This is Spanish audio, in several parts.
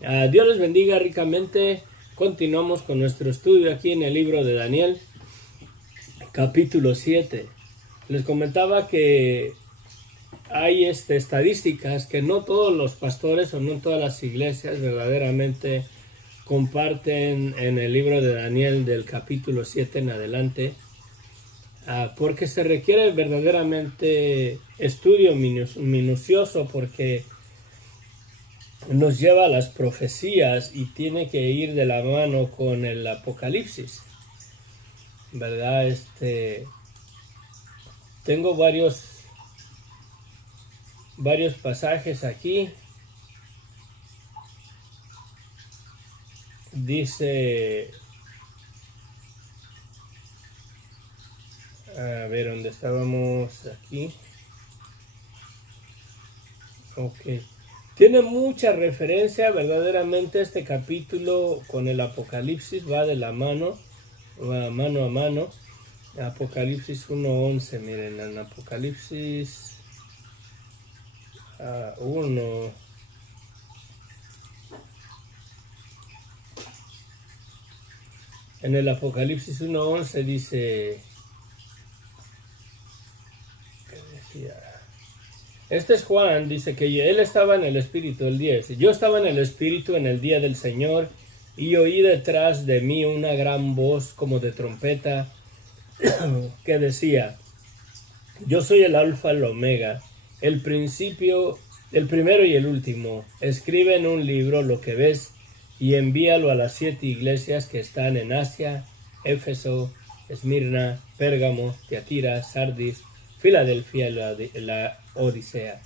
Dios les bendiga ricamente. Continuamos con nuestro estudio aquí en el libro de Daniel, capítulo 7. Les comentaba que hay estadísticas que no todos los pastores o no todas las iglesias verdaderamente comparten en el libro de Daniel del capítulo 7 en adelante, porque se requiere verdaderamente estudio minucioso, porque nos lleva a las profecías y tiene que ir de la mano con el Apocalipsis, ¿verdad? Tengo varios pasajes aquí. Dice, a ver, ¿dónde estábamos? Aquí. Ok. Tiene mucha referencia verdaderamente este capítulo con el Apocalipsis, va de la mano, va mano a mano. Apocalipsis 1:11, miren, en Apocalipsis 1. En el Apocalipsis 1:11 dice, ¿qué decía? Este es Juan, dice que él estaba en el Espíritu, el 10. Yo estaba en el Espíritu en el día del Señor y oí detrás de mí una gran voz como de trompeta que decía, yo soy el Alfa, el Omega, el principio, el primero y el último. Escribe en un libro lo que ves y envíalo a las 7 iglesias que están en Asia, Éfeso, Esmirna, Pérgamo, Tiatira, Sardis, Filadelfia y la Odisea.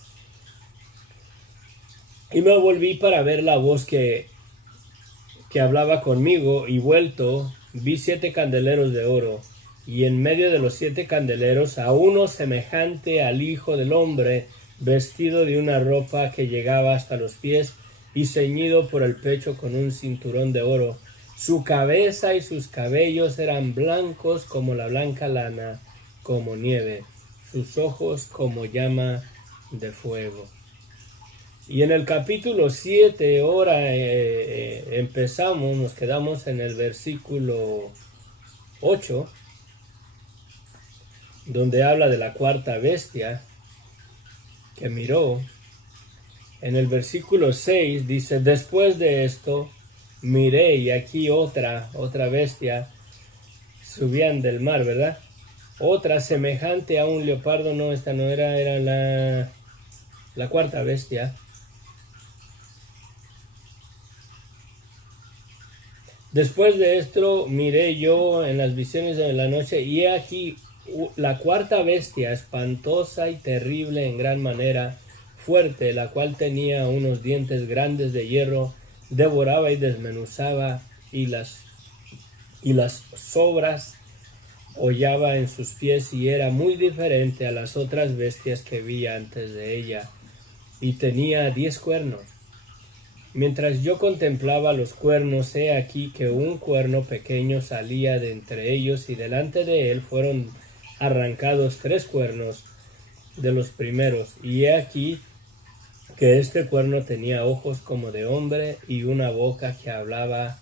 Y me volví para ver la voz que hablaba conmigo, y vuelto vi 7 candeleros de oro, y en medio de los 7 candeleros a uno semejante al Hijo del Hombre, vestido de una ropa que llegaba hasta los pies y ceñido por el pecho con un cinturón de oro. Su cabeza y sus cabellos eran blancos como la blanca lana, como nieve, sus ojos como llama de fuego. Y en el capítulo 7, ahora empezamos, nos quedamos en el versículo 8, donde habla de la cuarta bestia que miró. En el versículo 6 dice, después de esto miré y aquí otra bestia subían del mar, ¿verdad? Otra semejante a un leopardo, no, esta no era la cuarta bestia. Después de esto miré yo en las visiones de la noche, y he aquí la cuarta bestia, espantosa y terrible en gran manera, fuerte, la cual tenía unos dientes grandes de hierro, devoraba y desmenuzaba, y las sobras hollaba en sus pies, y era muy diferente a las otras bestias que vi antes de ella, y tenía 10 cuernos. Mientras yo contemplaba los cuernos, he aquí que un cuerno pequeño salía de entre ellos, y delante de él fueron arrancados 3 cuernos de los primeros, y he aquí que este cuerno tenía ojos como de hombre y una boca que hablaba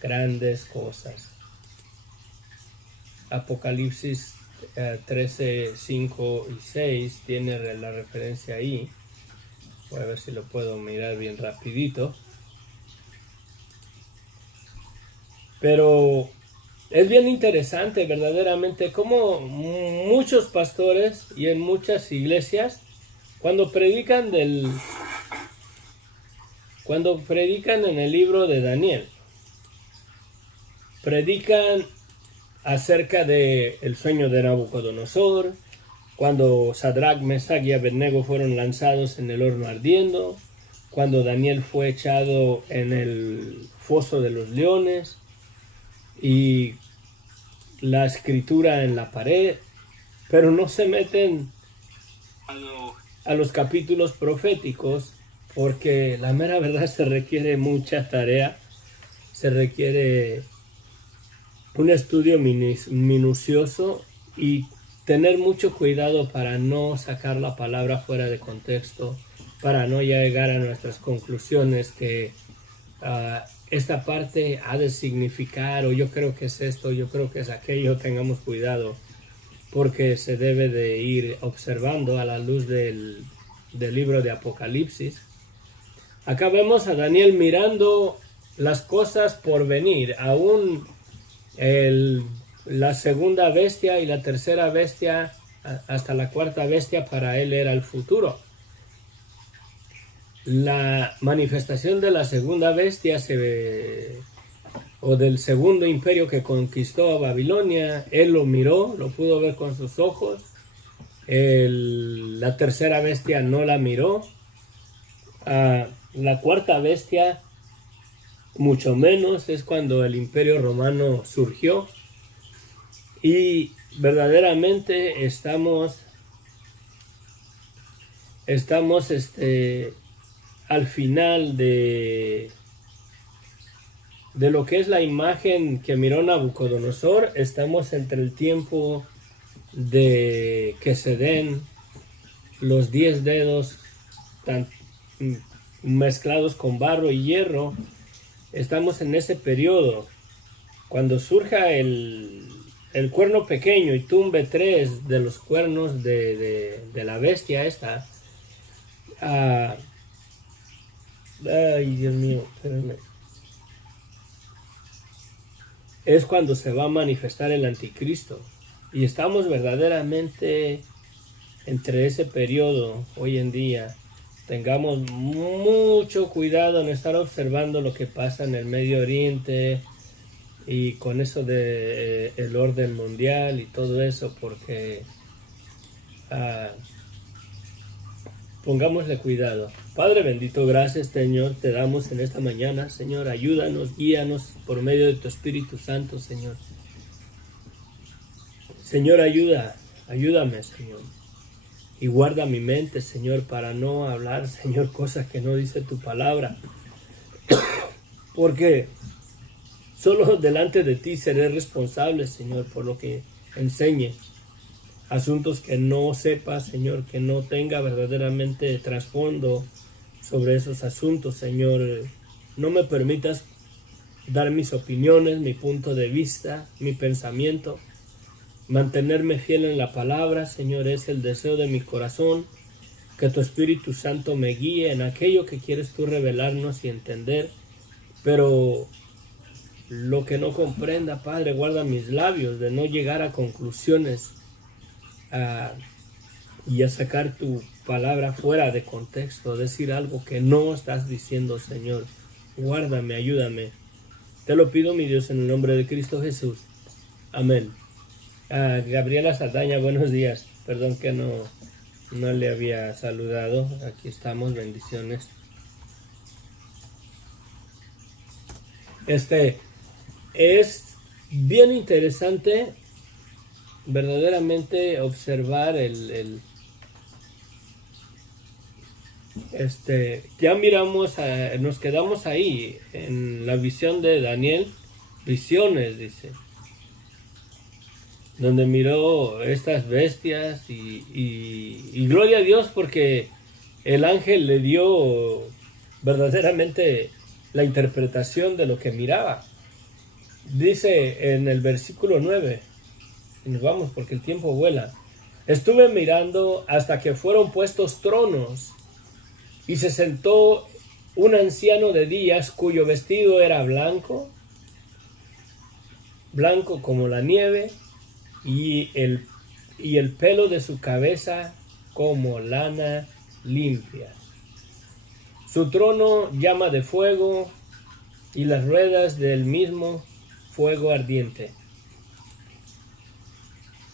grandes cosas. Apocalipsis 13, 5 y 6 tiene la referencia ahí. Voy a ver si lo puedo mirar bien rapidito. Pero es bien interesante verdaderamente cómo muchos pastores y en muchas iglesias, cuando predican en el libro de Daniel, predican acerca del sueño de Nabucodonosor, cuando Sadrach, Mesach y Abednego fueron lanzados en el horno ardiendo, cuando Daniel fue echado en el foso de los leones, y la escritura en la pared, pero no se meten a los capítulos proféticos, porque la mera verdad se requiere mucha tarea, se requiere un estudio minucioso y tener mucho cuidado para no sacar la palabra fuera de contexto, para no llegar a nuestras conclusiones que esta parte ha de significar, o yo creo que es esto, yo creo que es aquello. Tengamos cuidado, porque se debe de ir observando a la luz del libro de Apocalipsis. Acá vemos a Daniel mirando las cosas por venir, aún la segunda bestia y la tercera bestia, hasta la cuarta bestia, para él era el futuro. La manifestación de la segunda bestia o del segundo imperio que conquistó a Babilonia, él lo miró, lo pudo ver con sus ojos. La tercera bestia no la miró. La cuarta bestia, mucho menos, es cuando el imperio romano surgió. Y verdaderamente estamos al final de lo que es la imagen que miró Nabucodonosor. Estamos entre el tiempo de que se den los 10 dedos mezclados con barro y hierro. Estamos en ese periodo. Cuando surja el cuerno pequeño y tumbe 3 de los cuernos de la bestia esta. Ay, Dios mío, espérenme. Es cuando se va a manifestar el anticristo. Y estamos verdaderamente entre ese periodo hoy en día. Tengamos mucho cuidado en estar observando lo que pasa en el Medio Oriente y con eso de el orden mundial y todo eso, porque pongámosle cuidado. Padre bendito, gracias, Señor, te damos en esta mañana, Señor. Ayúdanos, guíanos por medio de tu Espíritu Santo, Señor. Señor, ayúdame, Señor. Y guarda mi mente, Señor, para no hablar, Señor, cosas que no dice tu palabra. Porque solo delante de ti seré responsable, Señor, por lo que enseñe. Asuntos que no sepa, Señor, que no tenga verdaderamente trasfondo sobre esos asuntos, Señor. No me permitas dar mis opiniones, mi punto de vista, mi pensamiento. Mantenerme fiel en la palabra, Señor, es el deseo de mi corazón. Que tu Espíritu Santo me guíe en aquello que quieres tú revelarnos y entender. Pero lo que no comprenda, Padre, guarda mis labios de no llegar a conclusiones y a sacar tu palabra fuera de contexto, decir algo que no estás diciendo, Señor. Guárdame, ayúdame. Te lo pido, mi Dios, en el nombre de Cristo Jesús. Amén. Gabriela Saldaña, buenos días. Perdón que no le había saludado. Aquí estamos, bendiciones. Es bien interesante verdaderamente observar ya miramos, nos quedamos ahí en la visión de Daniel, visiones, dice, donde miró estas bestias y gloria a Dios, porque el ángel le dio verdaderamente la interpretación de lo que miraba. Dice en el versículo 9, y nos vamos porque el tiempo vuela: estuve mirando hasta que fueron puestos tronos, y se sentó un anciano de días cuyo vestido era blanco como la nieve, y el pelo de su cabeza como lana limpia. Su trono llama de fuego, y las ruedas del mismo fuego ardiente.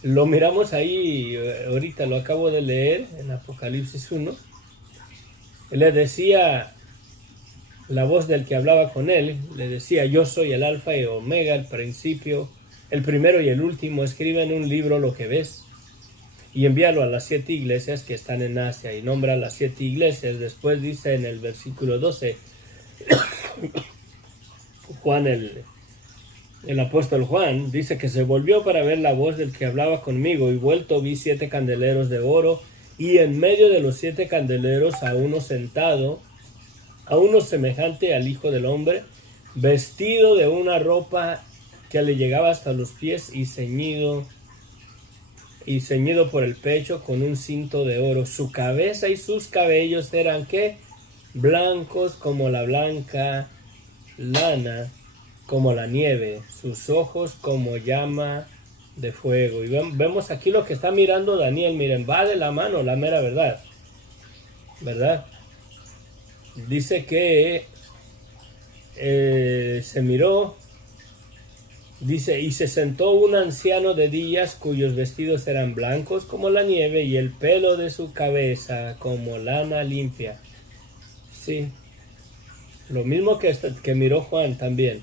Lo miramos ahí, ahorita lo acabo de leer en Apocalipsis 1. Le decía, la voz del que hablaba con él, le decía: yo soy el alfa y omega, el principio, el primero y el último. Escribe en un libro lo que ves y envíalo a las 7 iglesias que están en Asia, y nombra las 7 iglesias. Después dice en el versículo 12, Juan, el apóstol Juan, dice que se volvió para ver la voz del que hablaba conmigo, y vuelto vi 7 candeleros de oro, y en medio de los 7 candeleros a uno sentado, a uno semejante al Hijo del Hombre, vestido de una ropa que le llegaba hasta los pies y ceñido por el pecho con un cinto de oro. Su cabeza y sus cabellos eran ¿qué? Blancos como la blanca lana, como la nieve, sus ojos como llama de fuego. Y vemos aquí lo que está mirando Daniel. Miren, va de la mano la mera verdad, ¿verdad? Dice que se miró, dice, y se sentó un anciano de días cuyos vestidos eran blancos como la nieve y el pelo de su cabeza como lana limpia. Sí, lo mismo que miró Juan también.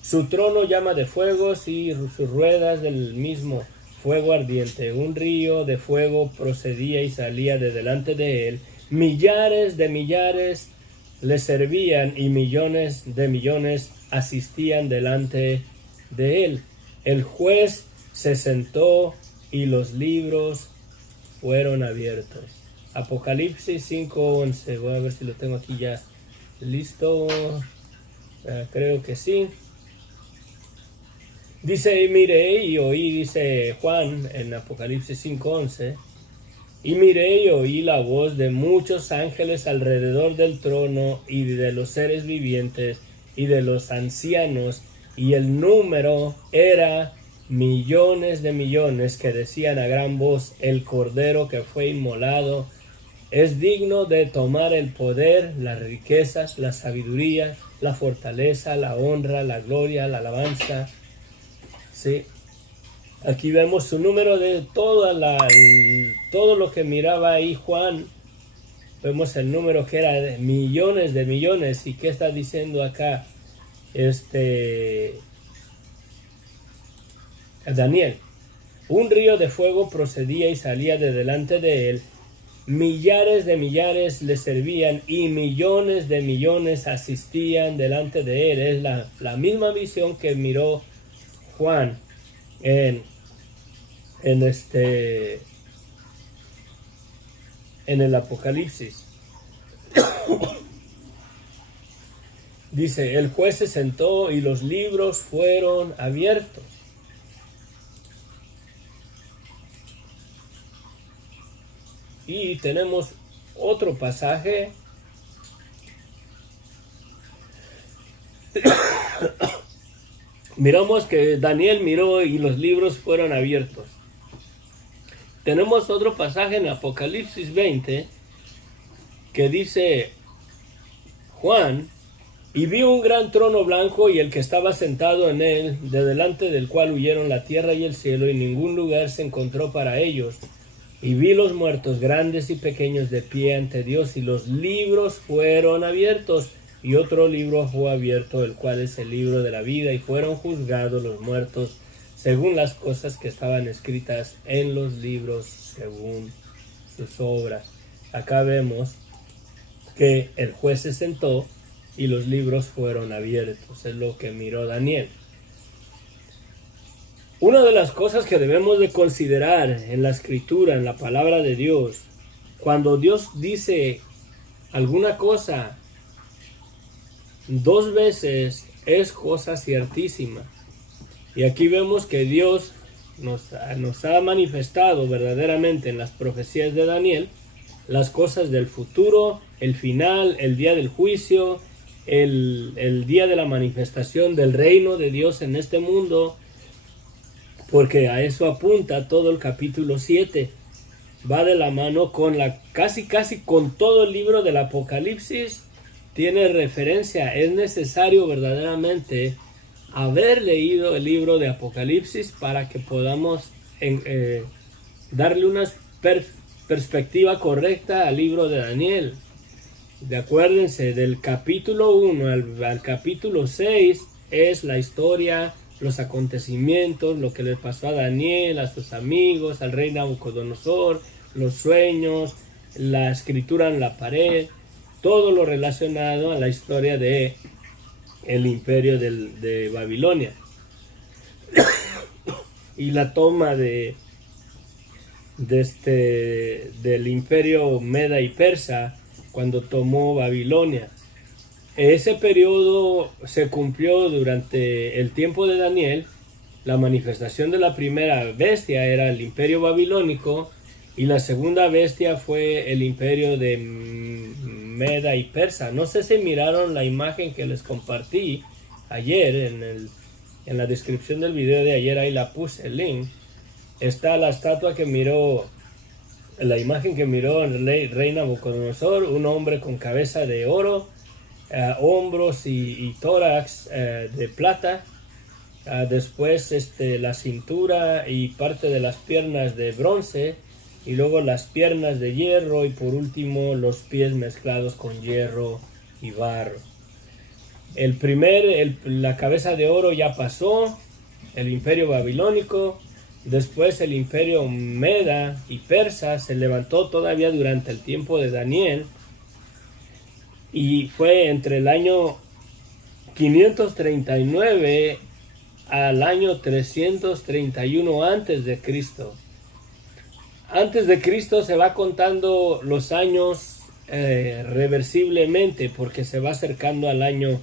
Su trono llama de fuegos y sus ruedas del mismo fuego ardiente. Un río de fuego procedía y salía de delante de él. Millares de millares le servían y millones de millones asistían delante de él. El juez se sentó y los libros fueron abiertos. Apocalipsis 5:11. Voy a ver si lo tengo aquí ya listo. Creo que sí. Dice, y miré y oí, dice Juan en Apocalipsis 5:11, y miré y oí la voz de muchos ángeles alrededor del trono y de los seres vivientes y de los ancianos, y el número era millones de millones, que decían a gran voz, el Cordero que fue inmolado es digno de tomar el poder, las riquezas, la sabiduría, la fortaleza, la honra, la gloria, la alabanza. Sí. Aquí vemos su número de todo lo que miraba ahí Juan. Vemos el número que era de millones. ¿Y qué está diciendo acá Daniel? Un río de fuego procedía y salía de delante de él. Millares de millares le servían y millones de millones asistían delante de él. Es la misma visión que miró Juan en el Apocalipsis. Dice, el juez se sentó y los libros fueron abiertos. Y tenemos otro pasaje miramos que Daniel miró y los libros fueron abiertos. Tenemos otro pasaje en Apocalipsis 20 que dice Juan, y vi un gran trono blanco y el que estaba sentado en él, de delante del cual huyeron la tierra y el cielo, y ningún lugar se encontró para ellos. Y vi los muertos grandes y pequeños de pie ante Dios, y los libros fueron abiertos. Y otro libro fue abierto, el cual es el libro de la vida, y fueron juzgados los muertos según las cosas que estaban escritas en los libros, según sus obras. Acá vemos que el juez se sentó y los libros fueron abiertos. Es lo que miró Daniel. Una de las cosas que debemos de considerar en la escritura, en la palabra de Dios, cuando Dios dice alguna cosa dos veces, es cosa ciertísima. Y aquí vemos que Dios nos ha manifestado verdaderamente en las profecías de Daniel las cosas del futuro, el final, el día del juicio, el día de la manifestación del reino de Dios en este mundo, porque a eso apunta todo el capítulo 7. Va de la mano con casi con todo el libro del Apocalipsis. Tiene referencia. Es necesario verdaderamente haber leído el libro de Apocalipsis para que podamos darle una perspectiva correcta al libro de Daniel. Acuérdense, del capítulo 1 al capítulo 6 es la historia, los acontecimientos, lo que le pasó a Daniel, a sus amigos, al rey Nabucodonosor, los sueños, la escritura en la pared, todo lo relacionado a la historia de el imperio de Babilonia y la toma del imperio Meda y Persa cuando tomó Babilonia. ese periodo se cumplió durante el tiempo de Daniel. La manifestación de la primera bestia era el imperio babilónico y la segunda bestia fue el imperio de Meda y Persa. No sé si miraron la imagen que les compartí ayer en la descripción del video de ayer, ahí la puse el link. Está la estatua que miró, la imagen que miró el rey Nabucodonosor, un hombre con cabeza de oro, hombros y tórax de plata. Después la cintura y parte de las piernas de bronce, y luego las piernas de hierro, y por último los pies mezclados con hierro y barro. La cabeza de oro ya pasó, el imperio babilónico. Después el imperio Meda y Persa se levantó todavía durante el tiempo de Daniel, y fue entre el año 539 al año 331 antes de Cristo. Antes de Cristo se va contando los años reversiblemente, porque se va acercando al año,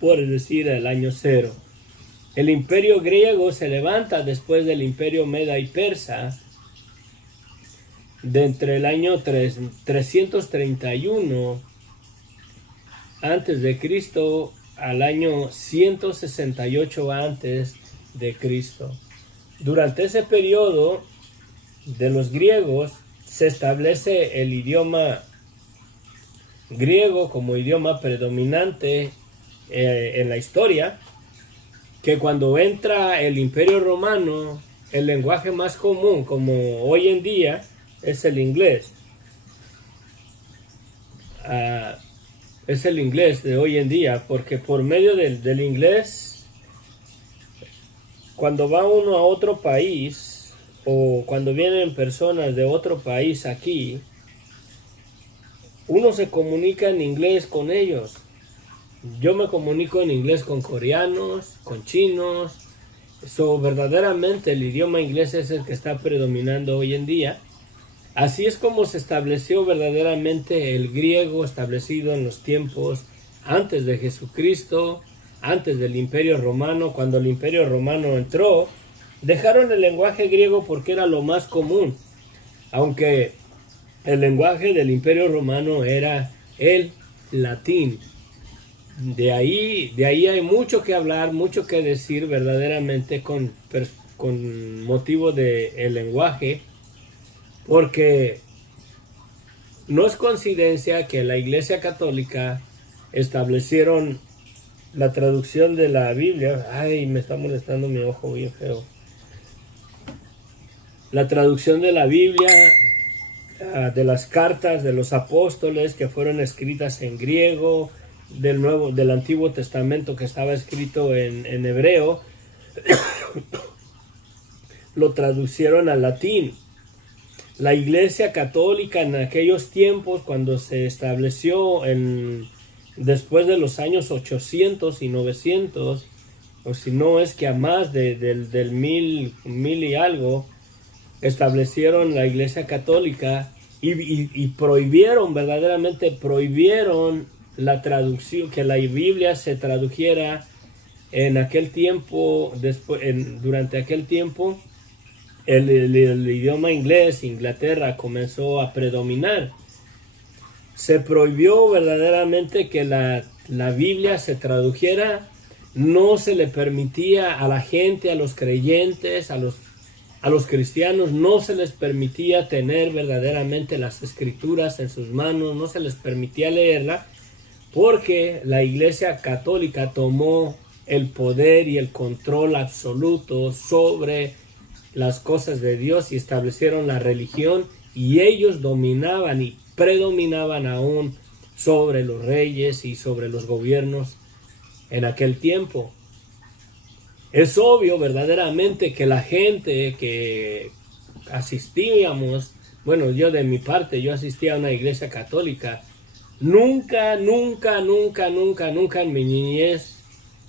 por decir, el año 0. El imperio griego se levanta después del imperio Meda y Persa, de entre el año 331 antes de Cristo al año 168 antes de Cristo. Durante ese periodo de los griegos se establece el idioma griego como idioma predominante en la historia, que cuando entra el imperio romano, el lenguaje más común como hoy en día es el inglés. Es el inglés de hoy en día, porque por medio del inglés, cuando va uno a otro país o cuando vienen personas de otro país aquí, uno se comunica en inglés con ellos. Yo me comunico en inglés con coreanos, con chinos. Verdaderamente el idioma inglés es el que está predominando hoy en día. Así es como se estableció verdaderamente el griego, establecido en los tiempos antes de Jesucristo, antes del Imperio Romano. Cuando el Imperio Romano entró, dejaron el lenguaje griego porque era lo más común, aunque el lenguaje del Imperio Romano era el latín. De ahí hay mucho que hablar, mucho que decir verdaderamente con motivo del lenguaje, porque no es coincidencia que la Iglesia Católica establecieron la traducción de la Biblia. Ay, me está molestando mi ojo bien feo. La traducción de la Biblia, de las cartas de los apóstoles que fueron escritas en griego, del Antiguo Testamento que estaba escrito en hebreo, lo traducieron al latín. La Iglesia Católica en aquellos tiempos, cuando se estableció después de los años 800 y 900, o si no es que a más del mil y algo, establecieron la Iglesia Católica y verdaderamente prohibieron la traducción, que la Biblia se tradujera en aquel tiempo. Durante aquel tiempo el idioma inglés, Inglaterra, comenzó a predominar. Se prohibió verdaderamente que la Biblia se tradujera. No se le permitía a la gente, a los creyentes, a los cristianos, no se les permitía tener verdaderamente las escrituras en sus manos, no se les permitía leerla, porque la Iglesia Católica tomó el poder y el control absoluto sobre las cosas de Dios y establecieron la religión, y ellos dominaban y predominaban aún sobre los reyes y sobre los gobiernos en aquel tiempo. Es obvio verdaderamente que la gente que asistíamos, bueno, yo de mi parte, yo asistía a una iglesia católica, nunca en mi niñez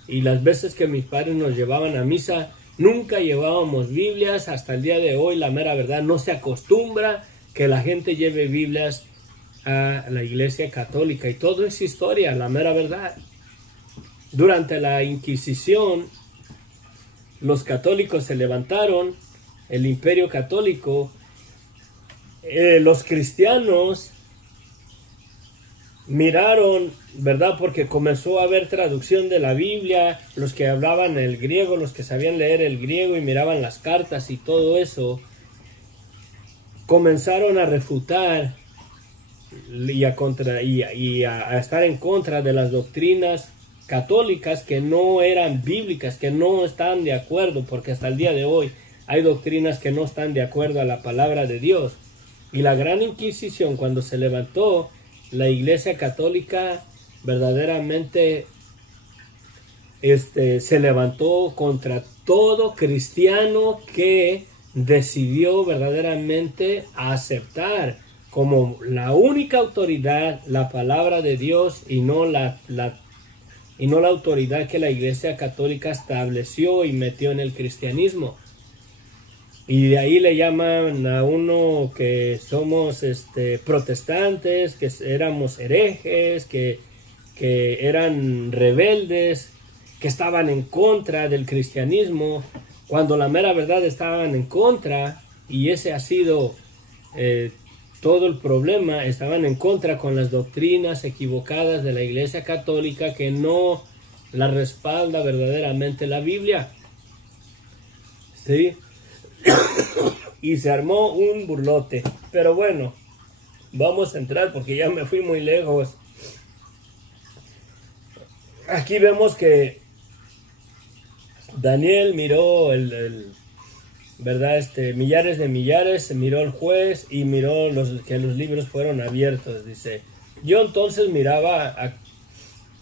y las veces que mis padres nos llevaban a misa, nunca llevábamos Biblias. Hasta el día de hoy, la mera verdad, no se acostumbra que la gente lleve Biblias a la Iglesia Católica, y todo es historia, la mera verdad. Durante la Inquisición, los católicos se levantaron, el Imperio Católico, los cristianos miraron, ¿verdad? Porque comenzó a haber traducción de la Biblia, los que hablaban el griego, los que sabían leer el griego y miraban las cartas y todo eso, comenzaron a refutar y a estar en contra de las doctrinas católicas que no eran bíblicas, que no están de acuerdo, porque hasta el día de hoy hay doctrinas que no están de acuerdo a la palabra de Dios. Y la Gran Inquisición, cuando se levantó, la Iglesia Católica verdaderamente se levantó contra todo cristiano que decidió verdaderamente aceptar como la única autoridad la palabra de Dios y no la autoridad que la Iglesia Católica estableció y metió en el cristianismo. Y de ahí le llaman a uno que somos protestantes, que éramos herejes, que eran rebeldes, que estaban en contra del cristianismo, cuando la mera verdad estaban en contra, y ese ha sido todo el problema. Estaban en contra con las doctrinas equivocadas de la Iglesia Católica, que no la respalda verdaderamente la Biblia. ¿Sí? Y se armó un burlote. Pero bueno, vamos a entrar porque ya me fui muy lejos. Aquí vemos que Daniel miró ¿verdad? Millares de millares, miró el juez y miró que los libros fueron abiertos. Dice, yo entonces miraba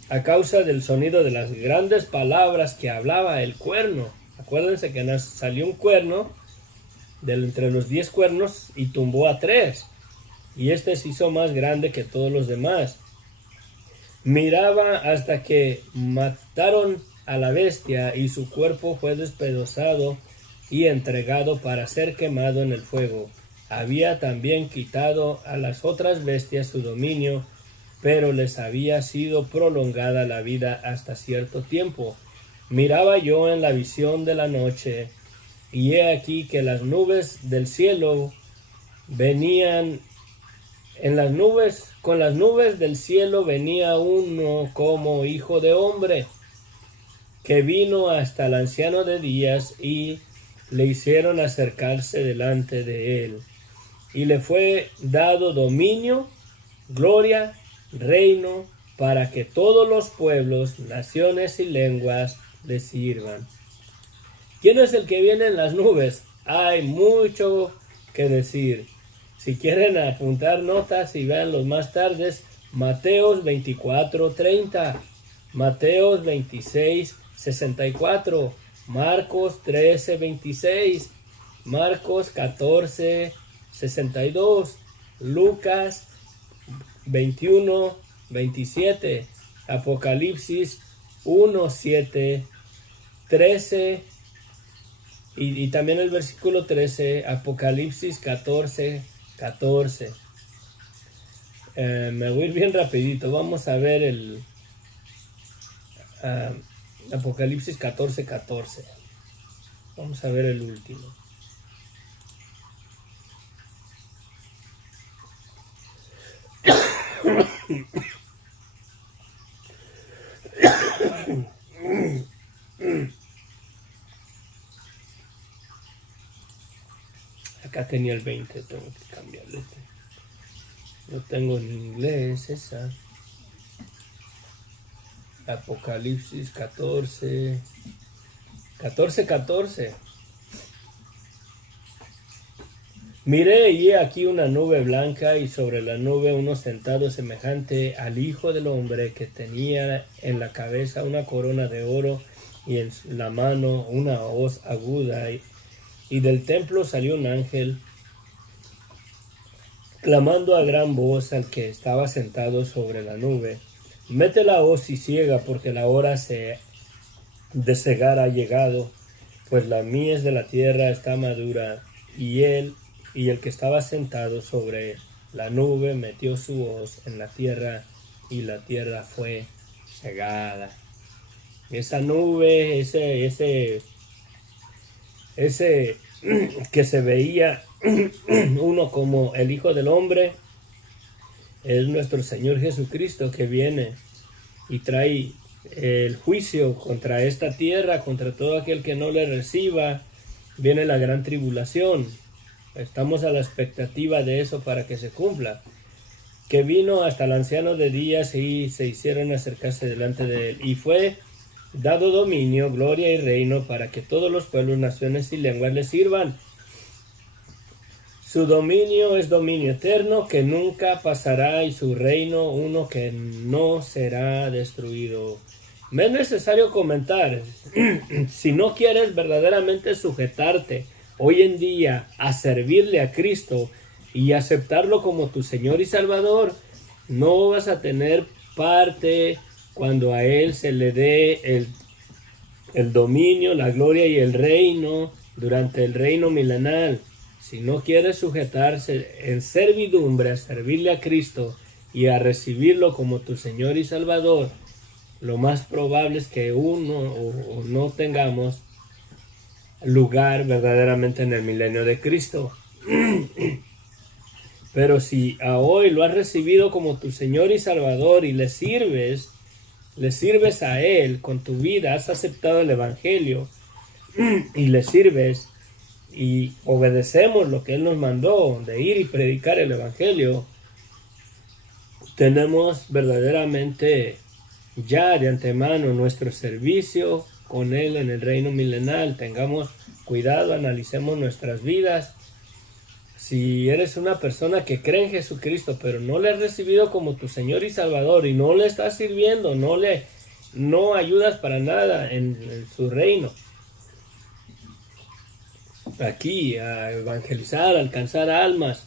a causa del sonido de las grandes palabras que hablaba el cuerno. Acuérdense que salió un cuerno entre los 10 cuernos y tumbó a 3. Y se hizo más grande que todos los demás. Miraba hasta que mataron a la bestia y su cuerpo fue despedazado y entregado para ser quemado en el fuego. Había también quitado a las otras bestias su dominio, pero les había sido prolongada la vida hasta cierto tiempo. Miraba yo en la visión de la noche, y he aquí que las nubes del cielo venían, con las nubes del cielo venía uno como hijo de hombre, que vino hasta el anciano de días y le hicieron acercarse delante de él. Y le fue dado dominio, gloria, reino, para que todos los pueblos, naciones y lenguas le sirvan. ¿Quién es el que viene en las nubes? Hay mucho que decir. Si quieren apuntar notas y veanlos más tardes, Mateos 24:30, Mateos 26:64, Marcos 13:26, Marcos 14:62, Lucas 21:27, Apocalipsis 1:7, 13 y también el versículo 13, Apocalipsis 14:14. Me voy a ir bien rapidito. Vamos a ver el Apocalipsis 14:14. Vamos a ver el último. Acá tenía el 20, tengo que cambiarle. Yo tengo en inglés esa. Apocalipsis 14:14. Miré y he aquí una nube blanca, y sobre la nube uno sentado semejante al Hijo del Hombre, que tenía en la cabeza una corona de oro y en la mano una hoz aguda. Y del templo salió un ángel, clamando a gran voz al que estaba sentado sobre la nube: mete la hoz y ciega, porque la hora de cegar ha llegado, pues la mies de la tierra está madura, y el que estaba sentado sobre la nube metió su hoz en la tierra y la tierra fue cegada. Esa nube, ese que se veía uno como el Hijo del Hombre, es nuestro Señor Jesucristo, que viene y trae el juicio contra esta tierra, contra todo aquel que no le reciba. Viene la gran tribulación. Estamos a la expectativa de eso para que se cumpla. Que vino hasta el anciano de días y se hicieron acercarse delante de él. Y fue dado dominio, gloria y reino para que todos los pueblos, naciones y lenguas le sirvan. Su dominio es dominio eterno que nunca pasará, y su reino uno que no será destruido. Me es necesario comentar, si no quieres verdaderamente sujetarte hoy en día a servirle a Cristo y aceptarlo como tu Señor y Salvador, no vas a tener parte cuando a Él se le dé el dominio, la gloria y el reino durante el reino milenal. Si no quieres sujetarse en servidumbre a servirle a Cristo y a recibirlo como tu Señor y Salvador, lo más probable es que uno o no tengamos lugar verdaderamente en el milenio de Cristo. Pero si a hoy lo has recibido como tu Señor y Salvador y le sirves a Él con tu vida, has aceptado el Evangelio y le sirves y obedecemos lo que Él nos mandó de ir y predicar el Evangelio, tenemos verdaderamente ya de antemano nuestro servicio con Él en el reino milenal. Tengamos cuidado, analicemos nuestras vidas. Si eres una persona que cree en Jesucristo, pero no le has recibido como tu Señor y Salvador y no le estás sirviendo, no ayudas para nada en su reino, aquí a evangelizar, a alcanzar almas,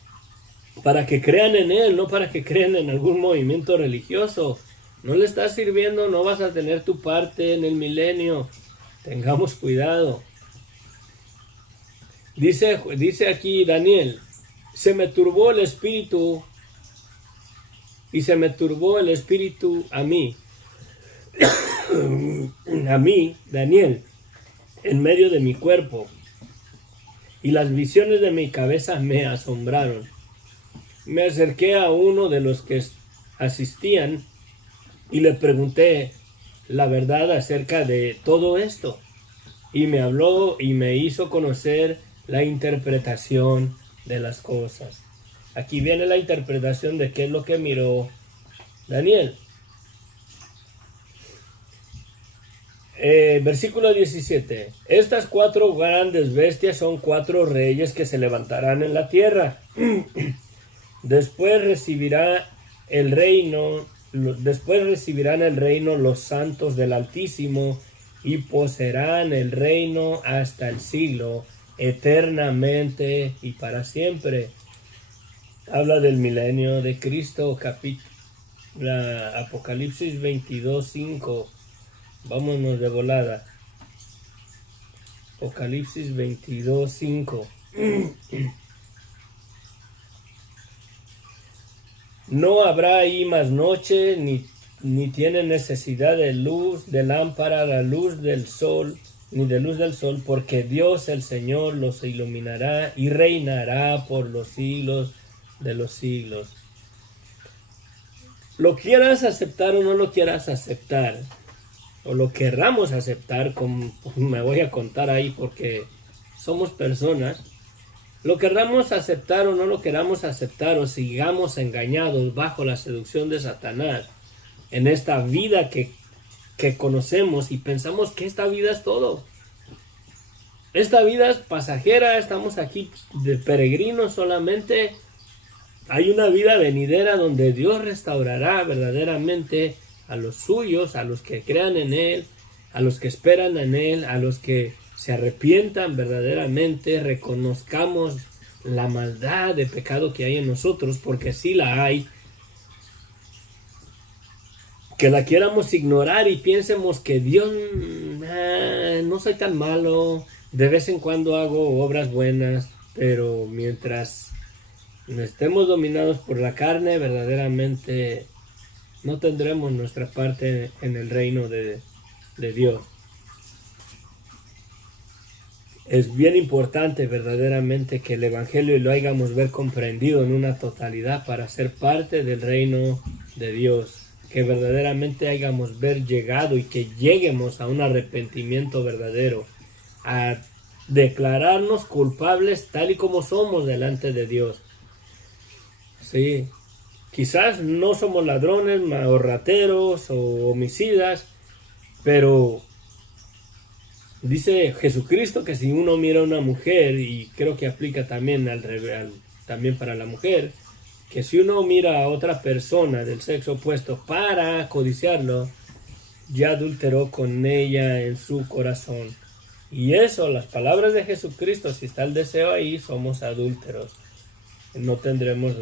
para que crean en Él, no para que crean en algún movimiento religioso. No le estás sirviendo, no vas a tener tu parte en el milenio. Tengamos cuidado. Dice aquí Daniel, se me turbó el espíritu a mí, Daniel, en medio de mi cuerpo, y las visiones de mi cabeza me asombraron. Me acerqué a uno de los que asistían y le pregunté la verdad acerca de todo esto. Y me habló y me hizo conocer la interpretación de las cosas. Aquí viene la interpretación de qué es lo que miró Daniel. Versículo 17. Estas 4 grandes bestias son 4 reyes que se levantarán en la tierra. Después recibirán el reino los santos del Altísimo y poseerán el reino hasta el siglo, eternamente y para siempre. Habla del milenio de Cristo, Apocalipsis 22:5. Vámonos de volada. Apocalipsis 22:5. No habrá ahí más noche, ni tiene necesidad de luz, de lámpara, la luz del sol, ni de luz del sol, porque Dios el Señor los iluminará y reinará por los siglos de los siglos. Lo quieras aceptar o no lo quieras aceptar, o lo querramos aceptar, como me voy a contar ahí porque somos personas, lo querramos aceptar o no lo queramos aceptar, o sigamos engañados bajo la seducción de Satanás en esta vida que conocemos y pensamos que esta vida es todo. Esta vida es pasajera, estamos aquí de peregrinos solamente. Hay una vida venidera donde Dios restaurará verdaderamente a los suyos, a los que crean en Él, a los que esperan en Él, a los que se arrepientan verdaderamente, reconozcamos la maldad de pecado que hay en nosotros, porque sí la hay. Que la quieramos ignorar y piensemos que Dios, no soy tan malo, de vez en cuando hago obras buenas, pero mientras estemos dominados por la carne, verdaderamente no tendremos nuestra parte en el reino de Dios. Es bien importante verdaderamente que el Evangelio lo hayamos ver comprendido en una totalidad para ser parte del reino de Dios. Que verdaderamente hayamos ver llegado y que lleguemos a un arrepentimiento verdadero, a declararnos culpables tal y como somos delante de Dios. Sí, quizás no somos ladrones o rateros o homicidas, pero dice Jesucristo que si uno mira a una mujer, y creo que aplica también también para la mujer, que si uno mira a otra persona del sexo opuesto para codiciarlo, ya adulteró con ella en su corazón. Y eso, las palabras de Jesucristo, si está el deseo ahí, somos adúlteros. No tendremos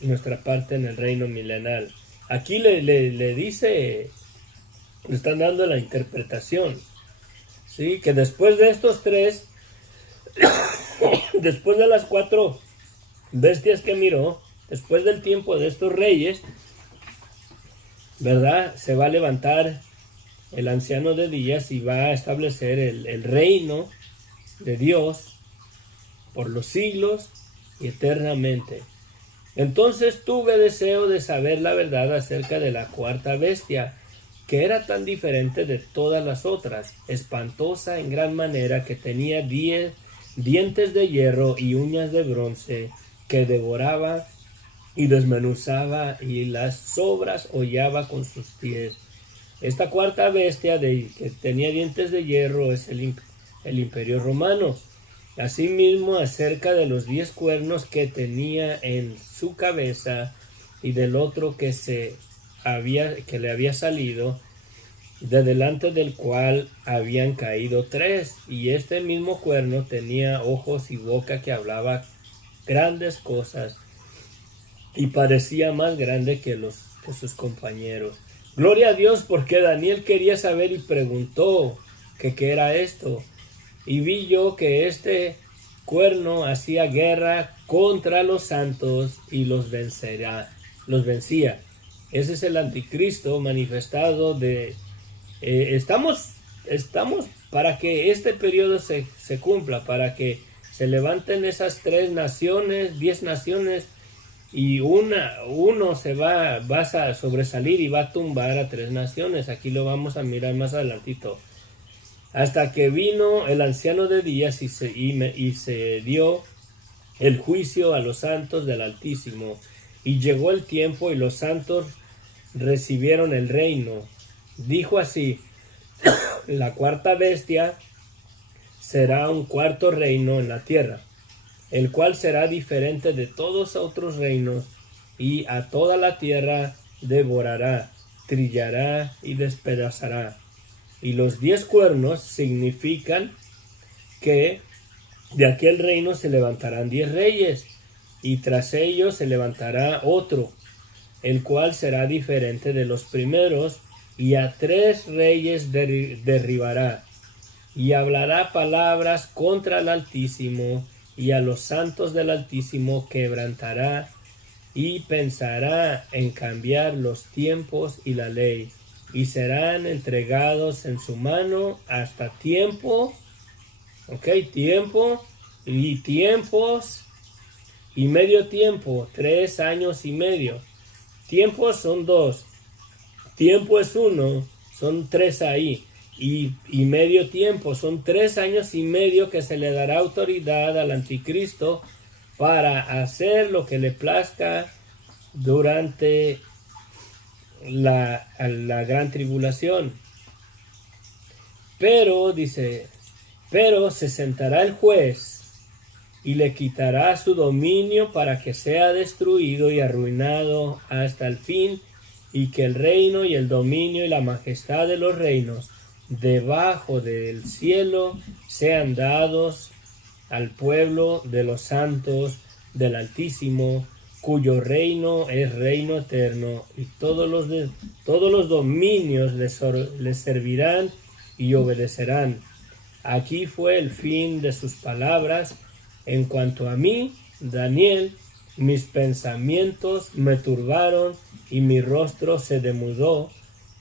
nuestra parte en el reino milenar. Aquí le dice, le están dando la interpretación, ¿sí? Que después de estos tres, después de las 4 bestias que miró, después del tiempo de estos reyes, ¿verdad? Se va a levantar el anciano de días y va a establecer el reino de Dios por los siglos y eternamente. Entonces tuve deseo de saber la verdad acerca de la cuarta bestia, que era tan diferente de todas las otras, espantosa en gran manera, que tenía 10 dientes de hierro y uñas de bronce, que devoraba y desmenuzaba y las sobras hollaba con sus pies. Esta cuarta bestia que tenía dientes de hierro es el imperio romano. Asimismo, acerca de los 10 cuernos que tenía en su cabeza y del otro que le había salido, de delante del cual habían caído 3, y este mismo cuerno tenía ojos y boca que hablaba grandes cosas y parecía más grande que sus compañeros. Gloria a Dios, porque Daniel quería saber y preguntó que qué era esto. Y vi yo que este cuerno hacía guerra contra los santos y los vencía. Ese es el anticristo manifestado estamos para que este periodo se cumpla, para que se levanten esas 3 naciones, 10 naciones, y uno va a sobresalir y va a tumbar a 3 naciones. Aquí lo vamos a mirar más adelantito. Hasta que vino el anciano de días y se dio el juicio a los santos del Altísimo. Y llegó el tiempo y los santos recibieron el reino. Dijo así: la cuarta bestia será un cuarto reino en la tierra, el cual será diferente de todos otros reinos, y a toda la tierra devorará, trillará y despedazará. Y los 10 cuernos significan que de aquel reino se levantarán 10 reyes, y tras ellos se levantará otro, el cual será diferente de los primeros, y a 3 reyes derribará, y hablará palabras contra el Altísimo, y a los santos del Altísimo quebrantará, y pensará en cambiar los tiempos y la ley, y serán entregados en su mano hasta tiempo, tiempo y tiempos y medio tiempo, 3 años y medio. Tiempos son 2, tiempo es 1, son 3 ahí, y medio tiempo son 3 años y medio que se le dará autoridad al anticristo para hacer lo que le plazca durante la gran tribulación. Pero dice, pero se sentará el juez y le quitará su dominio para que sea destruido y arruinado hasta el fin, y que el reino y el dominio y la majestad de los reinos debajo del cielo sean dados al pueblo de los santos del Altísimo, cuyo reino es reino eterno, y todos los dominios les servirán y obedecerán. Aquí fue el fin de sus palabras. En cuanto a mí, Daniel, mis pensamientos me turbaron y mi rostro se demudó,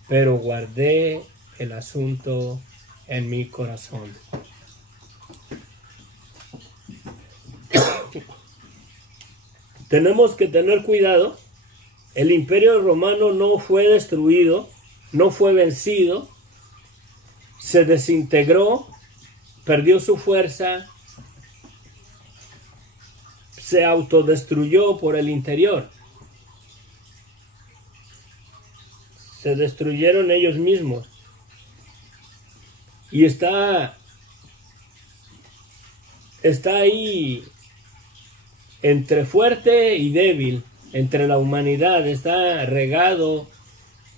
pero guardé el asunto en mi corazón. Tenemos que tener cuidado. El Imperio Romano no fue destruido, no fue vencido, se desintegró, perdió su fuerza, se autodestruyó por el interior. Se destruyeron ellos mismos. Y está ahí entre fuerte y débil, entre la humanidad, está regado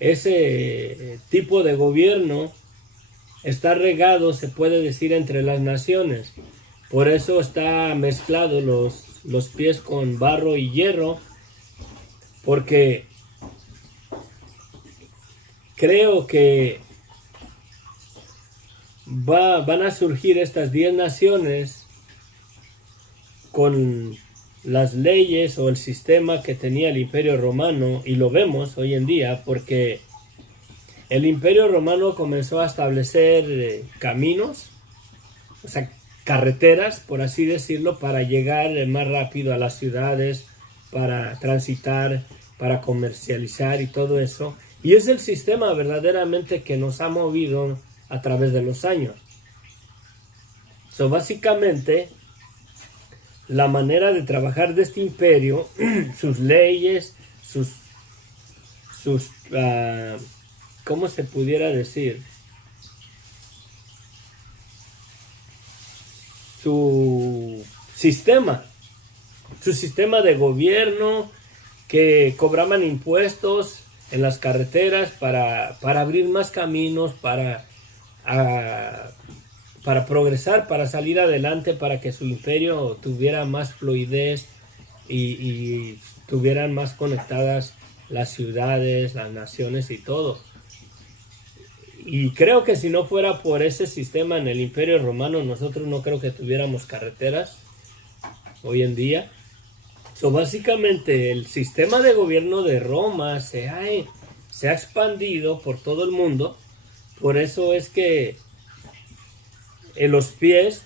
ese tipo de gobierno, está regado, se puede decir, entre las naciones. Por eso está mezclado los pies con barro y hierro, porque creo que van a surgir estas 10 naciones con las leyes o el sistema que tenía el Imperio Romano, y lo vemos hoy en día porque el Imperio Romano comenzó a establecer caminos, o sea, carreteras, por así decirlo, para llegar más rápido a las ciudades, para transitar, para comercializar y todo eso. Y es el sistema verdaderamente que nos ha movido a través de los años. Básicamente, la manera de trabajar de este imperio, sus leyes, sus ¿cómo se pudiera decir? Su sistema de gobierno, que cobraban impuestos en las carreteras para abrir más caminos, para progresar, para salir adelante, para que su imperio tuviera más fluidez y tuvieran más conectadas las ciudades, las naciones y todo. Y creo que si no fuera por ese sistema en el Imperio Romano, nosotros no creo que tuviéramos carreteras hoy en día. Básicamente el sistema de gobierno de Roma se ha expandido por todo el mundo. Por eso es que en los pies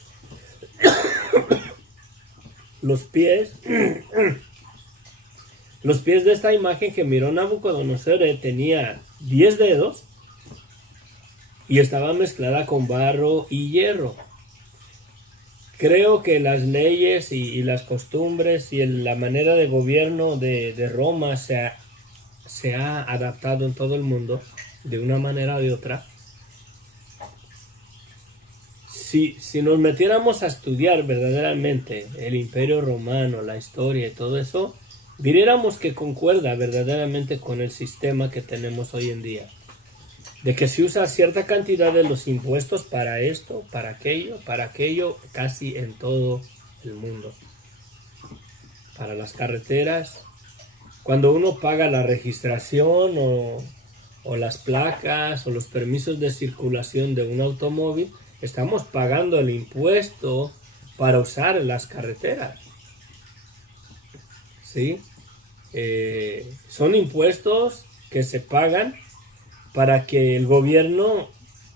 de esta imagen que miró Nabucodonosor tenía 10 dedos y estaba mezclada con barro y hierro. Creo que las leyes y las costumbres y la manera de gobierno de Roma se ha adaptado en todo el mundo de una manera o de otra. Si nos metiéramos a estudiar verdaderamente el Imperio Romano, la historia y todo eso, viéramos que concuerda verdaderamente con el sistema que tenemos hoy en día. De que se usa cierta cantidad de los impuestos para esto, para aquello, casi en todo el mundo. Para las carreteras, cuando uno paga la registración o las placas o los permisos de circulación de un automóvil, estamos pagando el impuesto para usar las carreteras. ¿Sí? Son impuestos que se pagan para que el gobierno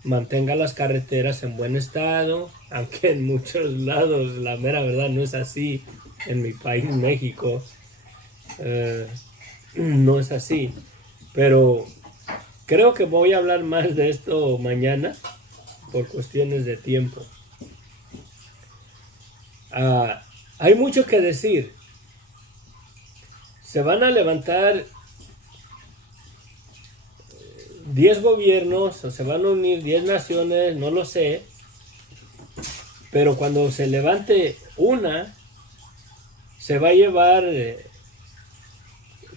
mantenga las carreteras en buen estado, aunque en muchos lados la mera verdad no es así. En mi país, México, no es así. Pero creo que voy a hablar más de esto mañana por cuestiones de tiempo. Hay mucho que decir. Se van a levantar 10 gobiernos, o se van a unir 10 naciones, no lo sé. Pero cuando se levante una, se va a llevar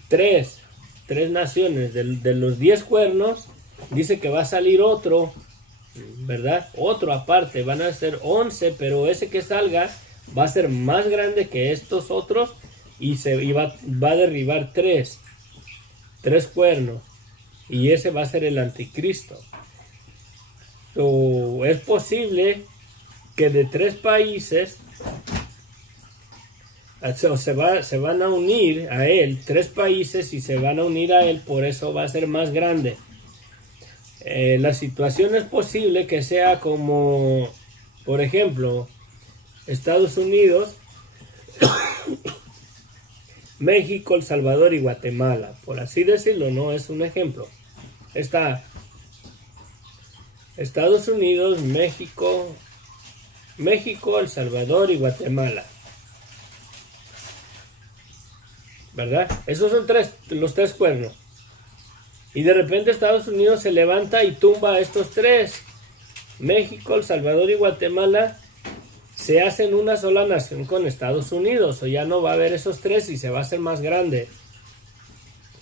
3 naciones. De los 10 cuernos, dice que va a salir otro, ¿verdad? Otro aparte, van a ser 11, pero ese que salga va a ser más grande que estos otros y va a derribar 3 cuernos. Y ese va a ser el anticristo. Es posible que de 3 países se van a unir a él, 3 países, y se van a unir a él, por eso va a ser más grande. La situación es posible que sea como, por ejemplo, Estados Unidos, México, El Salvador y Guatemala, por así decirlo, no es un ejemplo. Está Estados Unidos, México, El Salvador y Guatemala, ¿verdad? Esos son los 3 cuernos. Y de repente Estados Unidos se levanta y tumba a estos 3. México, El Salvador y Guatemala se hacen una sola nación con Estados Unidos. O ya no va a haber esos 3 y se va a hacer más grande.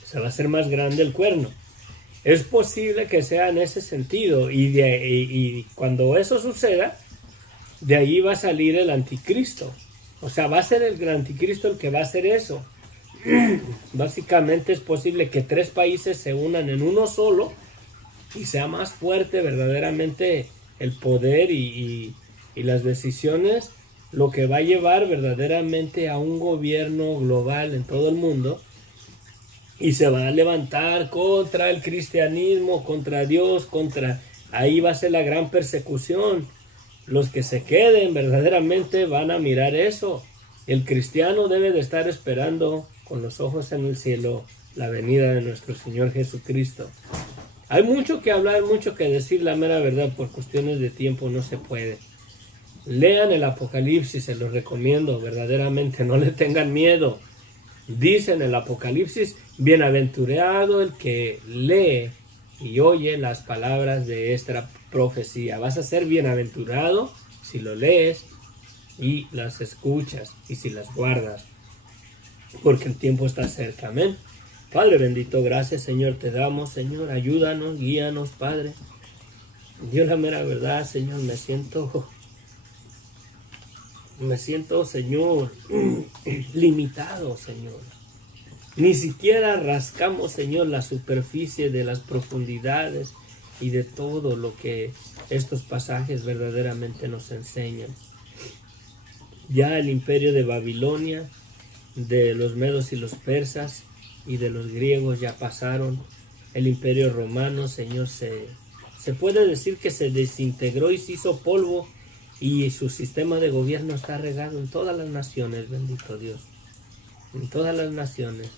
Se va a hacer más grande el cuerno. Es posible que sea en ese sentido. Y cuando eso suceda, de ahí va a salir el anticristo. O sea, va a ser el anticristo el que va a hacer eso. Básicamente es posible que 3 países se unan en uno solo y sea más fuerte verdaderamente el poder y las decisiones, lo que va a llevar verdaderamente a un gobierno global en todo el mundo, y se va a levantar contra el cristianismo, contra Dios, ahí va a ser la gran persecución. Los que se queden verdaderamente van a mirar eso. El cristiano debe de estar esperando con los ojos en el cielo la venida de nuestro Señor Jesucristo. Hay mucho que hablar, mucho que decir, la mera verdad, por cuestiones de tiempo no se puede. Lean el Apocalipsis, se los recomiendo, verdaderamente, no le tengan miedo. Dice en el Apocalipsis, bienaventurado el que lee y oye las palabras de esta profecía. Vas a ser bienaventurado si lo lees y las escuchas y si las guardas, porque el tiempo está cerca. Amén. Padre bendito, gracias Señor te damos, Señor, ayúdanos, guíanos, Padre. Dios, la mera verdad, Señor, me siento, Señor, limitado, Señor. Ni siquiera rascamos, Señor, la superficie de las profundidades y de todo lo que estos pasajes verdaderamente nos enseñan. Ya el imperio de Babilonia, de los medos y los persas y de los griegos ya pasaron. El imperio romano, Señor, se puede decir que se desintegró y se hizo polvo, y su sistema de gobierno está regado en todas las naciones, bendito Dios, en todas las naciones.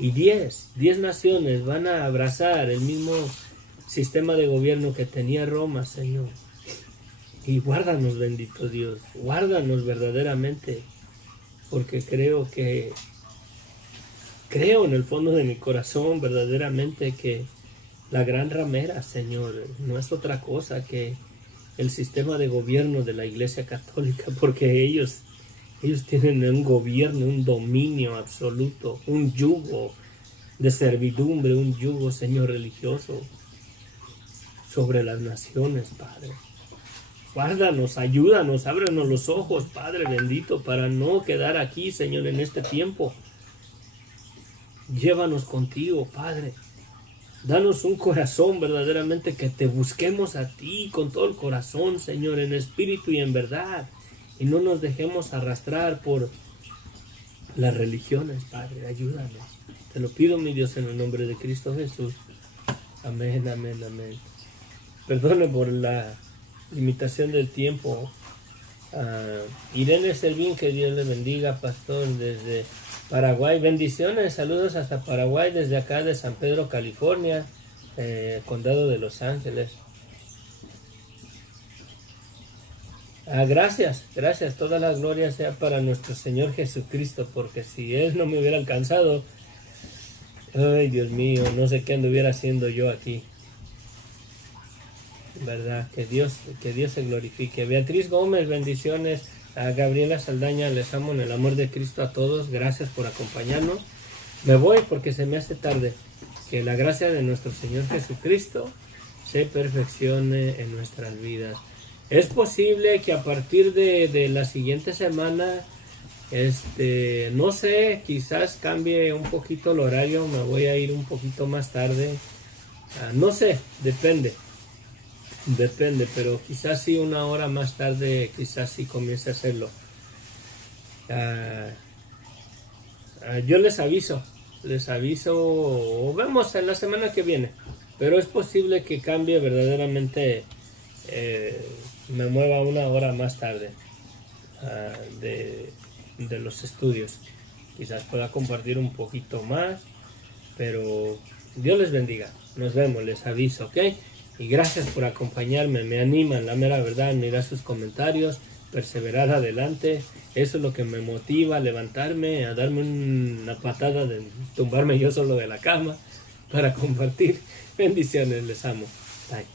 Y 10 naciones van a abrazar el mismo sistema de gobierno que tenía Roma, Señor. Y guárdanos, bendito Dios, guárdanos verdaderamente, porque creo en el fondo de mi corazón verdaderamente que la gran ramera, Señor, no es otra cosa que el sistema de gobierno de la Iglesia Católica, porque ellos tienen un gobierno, un dominio absoluto, un yugo de servidumbre, un yugo, Señor, religioso sobre las naciones, Padre. Guárdanos, ayúdanos, ábrenos los ojos, Padre bendito, para no quedar aquí, Señor, en este tiempo. Llévanos contigo, Padre. Danos un corazón verdaderamente que te busquemos a ti con todo el corazón, Señor, en espíritu y en verdad. Y no nos dejemos arrastrar por las religiones, Padre. Ayúdanos. Te lo pido, mi Dios, en el nombre de Cristo Jesús. Amén, amén, amén. Perdone por la limitación del tiempo. Irene Servín, que Dios le bendiga, pastor, desde Paraguay. Bendiciones, saludos hasta Paraguay, desde acá de San Pedro, California, condado de Los Ángeles. Gracias, toda la gloria sea para nuestro Señor Jesucristo, porque si Él no me hubiera alcanzado, ay Dios mío, no sé qué anduviera haciendo yo aquí. ¿Verdad? Que Dios se glorifique. Beatriz Gómez, bendiciones. A Gabriela Saldaña, les amo en el amor de Cristo a todos. Gracias por acompañarnos. Me voy porque se me hace tarde. Que la gracia de nuestro Señor Jesucristo se perfeccione en nuestras vidas. Es posible que a partir de la siguiente semana, no sé, quizás cambie un poquito el horario. Me voy a ir un poquito más tarde. No sé, depende, pero quizás sí una hora más tarde, quizás sí comience a hacerlo. yo les aviso, o vemos en la semana que viene, pero es posible que cambie verdaderamente, me mueva una hora más tarde de los estudios. Quizás pueda compartir un poquito más, pero Dios les bendiga. Nos vemos, les aviso, ¿ok? Y gracias por acompañarme, me animan, la mera verdad, mirar sus comentarios, perseverar adelante. Eso es lo que me motiva a levantarme, a darme una patada, de tumbarme yo solo de la cama para compartir. Bendiciones, les amo. Bye.